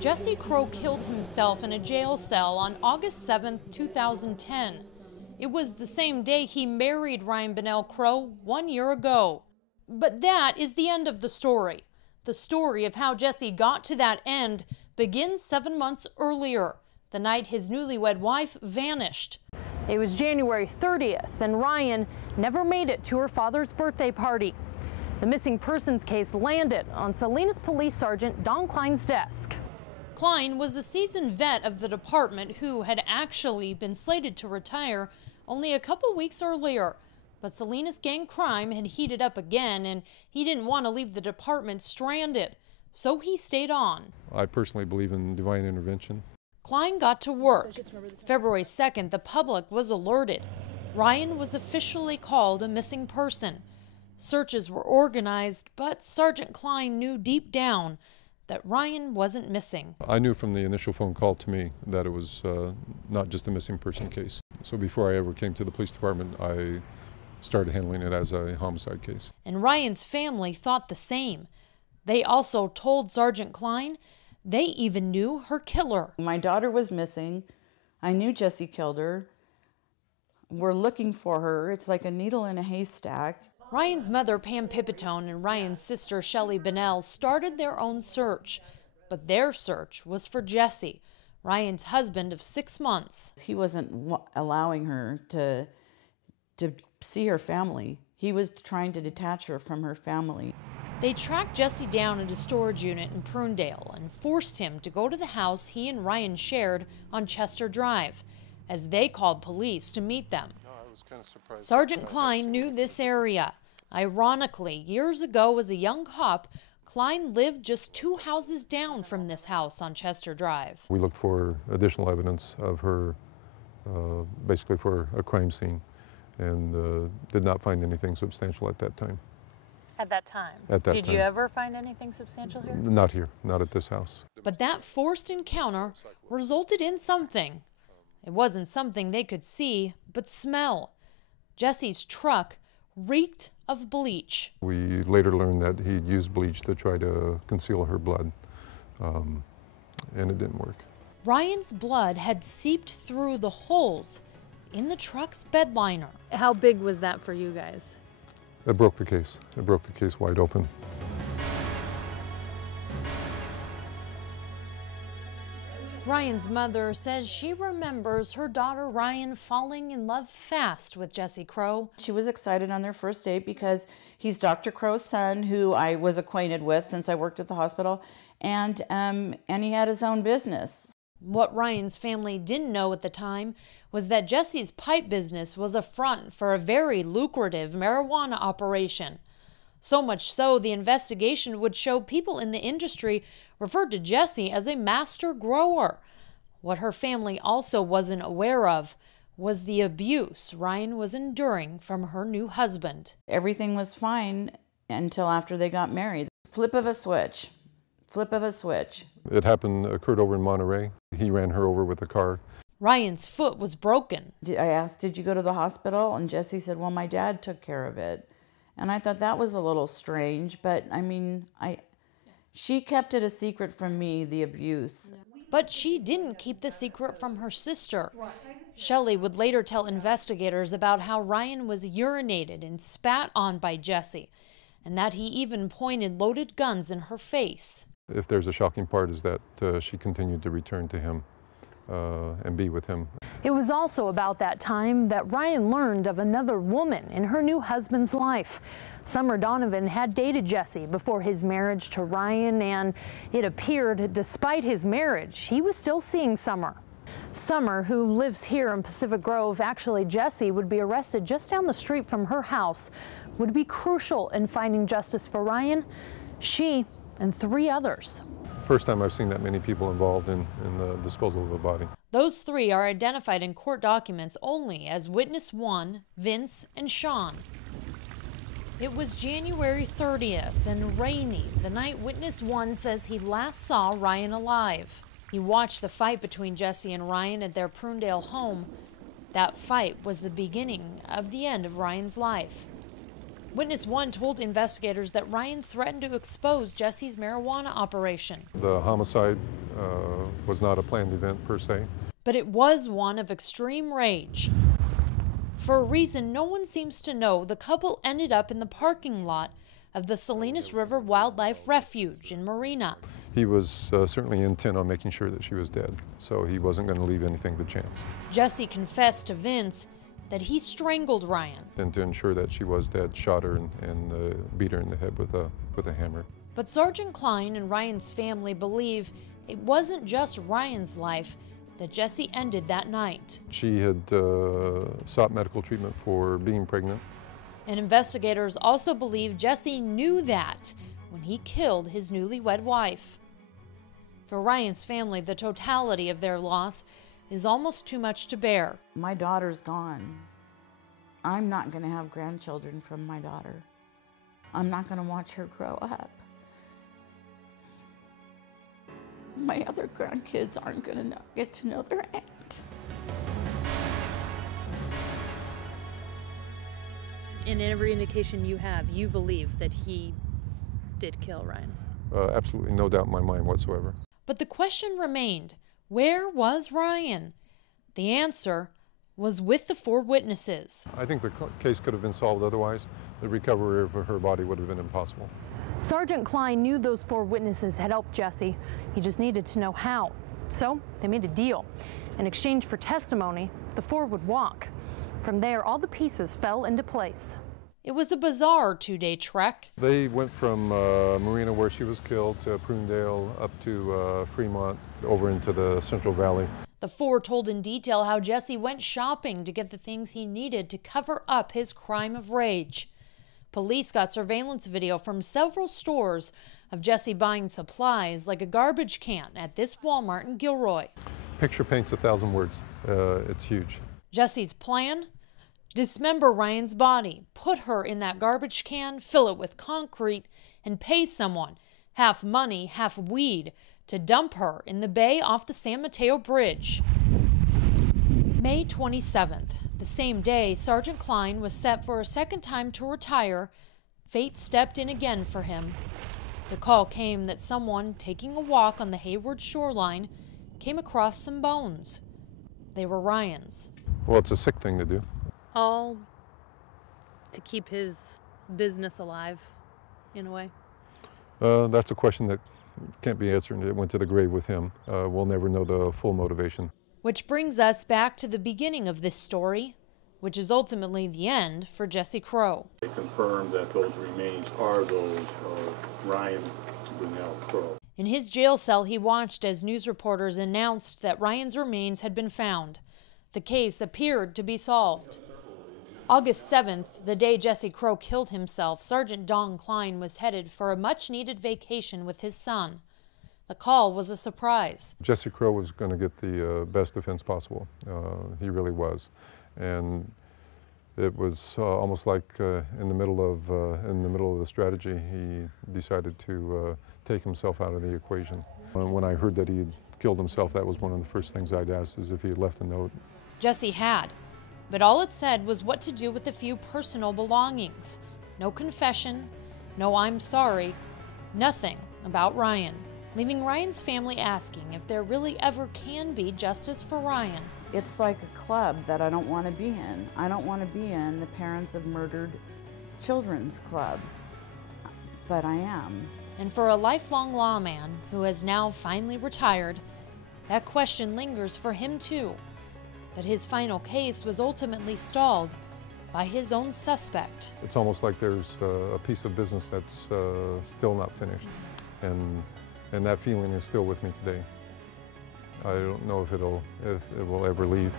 Jesse Crow killed himself in a jail cell on August 7, 2010. It was the same day he married Ryann Bonnell Crow 1 year ago. But that is the end of the story. The story of how Jesse got to that end begins 7 months earlier, the night his newlywed wife vanished. It was January 30th, and Ryann never made it to her father's birthday party. The missing persons case landed on Salinas Police Sergeant Don Klein's desk. Klein was a seasoned vet of the department who had actually been slated to retire only a couple weeks earlier. But Salinas gang crime had heated up again, and he didn't want to leave the department stranded. So he stayed on. I personally believe in divine intervention. Klein got to work. February 2nd, the public was alerted. Ryann was officially called a missing person. Searches were organized, but Sergeant Klein knew deep down that Ryann wasn't missing. I knew from the initial phone call to me that it was not just a missing person case. So before I ever came to the police department, I started handling it as a homicide case. And Ryan's family thought the same. They also told Sergeant Klein they even knew her killer. My daughter was missing. I knew Jesse killed her. We're looking for her. It's like a needle in a haystack. Ryan's mother, Pam Pipitone, and Ryan's sister, Shelley Bonnell, started their own search. But their search was for Jesse, Ryan's husband of 6 months. He wasn't allowing her to see her family. He was trying to detach her from her family. They tracked Jesse down at a storage unit in Prunedale and forced him to go to the house he and Ryann shared on Chester Drive, as they called police to meet them. Sergeant Klein knew this area. Ironically, years ago as a young cop, Klein lived just 2 houses down from this house on Chester Drive. We looked for additional evidence of her, basically for a crime scene, and did not find anything substantial at that time. At that time? At that time. Did you ever find anything substantial here? Not here, not at this house. But that forced encounter resulted in something. It wasn't something they could see, but smell. Jesse's truck reeked of bleach. We later learned that he'd used bleach to try to conceal her blood, and it didn't work. Ryan's blood had seeped through the holes in the truck's bed liner. How big was that for you guys? It broke the case. It broke the case wide open. Ryan's mother says she remembers her daughter Ryann falling in love fast with Jesse Crow. She was excited on their first date because he's Dr. Crow's son, who I was acquainted with since I worked at the hospital, and he had his own business. What Ryan's family didn't know at the time was that Jesse's pipe business was a front for a very lucrative marijuana operation. So much so, the investigation would show people in the industry referred to Jesse as a master grower. What her family also wasn't aware of was the abuse Ryann was enduring from her new husband. Everything was fine until after they got married. Flip of a switch. Flip of a switch. It occurred over in Monterey. He ran her over with a car. Ryan's foot was broken. I asked, did you go to the hospital? And Jesse said, well, my dad took care of it. And I thought that was a little strange, but I mean, she kept it a secret from me, the abuse. But she didn't keep the secret from her sister. Shelley would later tell investigators about how Ryann was urinated and spat on by Jesse, and that he even pointed loaded guns in her face. If there's a shocking part is that she continued to return to him and be with him. It was also about that time that Ryann learned of another woman in her new husband's life. Summer Donovan had dated Jesse before his marriage to Ryann, and it appeared despite his marriage, he was still seeing Summer. Summer, who lives here in Pacific Grove, actually Jesse would be arrested just down the street from her house, would be crucial in finding justice for Ryann, she and 3 others. First time I've seen that many people involved in the disposal of a body. Those 3 are identified in court documents only as Witness 1, Vince, and Sean. It was January 30th and rainy the night Witness 1 says he last saw Ryann alive. He watched the fight between Jesse and Ryann at their Prunedale home. That fight was the beginning of the end of Ryann's life. Witness 1 told investigators that Ryann threatened to expose Jesse's marijuana operation. The homicide was not a planned event per se. But it was one of extreme rage. For a reason no one seems to know, the couple ended up in the parking lot of the Salinas River Wildlife Refuge in Marina. He was certainly intent on making sure that she was dead, so he wasn't going to leave anything to chance. Jesse confessed to Vince that he strangled Ryann. And to ensure that she was dead, shot her and beat her in the head with a hammer. But Sergeant Klein and Ryan's family believe it wasn't just Ryan's life that Jesse ended that night. She had sought medical treatment for being pregnant. And investigators also believe Jesse knew that when he killed his newlywed wife. For Ryan's family, the totality of their loss is almost too much to bear. My daughter's gone. I'm not going to have grandchildren from my daughter. I'm not going to watch her grow up. My other grandkids aren't going to get to know their aunt. In every indication you have, you believe that he did kill Ryann? Absolutely no doubt in my mind whatsoever. But the question remained, where was Ryann? The answer was with the 4 witnesses. I think the case could have been solved otherwise. The recovery of her body would have been impossible. Sergeant Klein knew those 4 witnesses had helped Jesse. He just needed to know how. So they made a deal. In exchange for testimony, the 4 would walk. From there, all the pieces fell into place. It was a bizarre 2-day trek. They went from Marina, where she was killed, to Prunedale, up to Fremont, over into the Central Valley. The 4 told in detail how Jesse went shopping to get the things he needed to cover up his crime of rage. Police got surveillance video from several stores of Jesse buying supplies like a garbage can at this Walmart in Gilroy. Picture paints 1,000 words. It's huge. Jesse's plan? Dismember Ryan's body, put her in that garbage can, fill it with concrete, and pay someone, half money, half weed, to dump her in the bay off the San Mateo Bridge. May 27th, the same day Sergeant Klein was set for a second time to retire, fate stepped in again for him. The call came that someone taking a walk on the Hayward shoreline came across some bones. They were Ryan's. Well, it's a sick thing to do. All to keep his business alive, in a way? That's a question that can't be answered. It went to the grave with him. We'll never know the full motivation. Which brings us back to the beginning of this story, which is ultimately the end for Jesse Crow. They confirmed that those remains are those of Ryann Brunell Crow. In his jail cell, he watched as news reporters announced that Ryan's remains had been found. The case appeared to be solved. August 7th, the day Jesse Crow killed himself, Sergeant Don Klein was headed for a much-needed vacation with his son. The call was a surprise. Jesse Crow was going to get the best defense possible. He really was. And it was almost like in the middle of the strategy, he decided to take himself out of the equation. When I heard that he had killed himself, that was one of the first things I'd asked, is if he had left a note. Jesse had, but all it said was what to do with a few personal belongings. No confession, no I'm sorry, nothing about Ryann, leaving Ryan's family asking if there really ever can be justice for Ryann. It's like a club that I don't want to be in. I don't want to be in the Parents of Murdered Children's Club, but I am. And for a lifelong lawman who has now finally retired, that question lingers for him too. That his final case was ultimately stalled by his own suspect. It's almost like there's a piece of business that's still not finished, and that feeling is still with me today. I don't know if it will ever leave.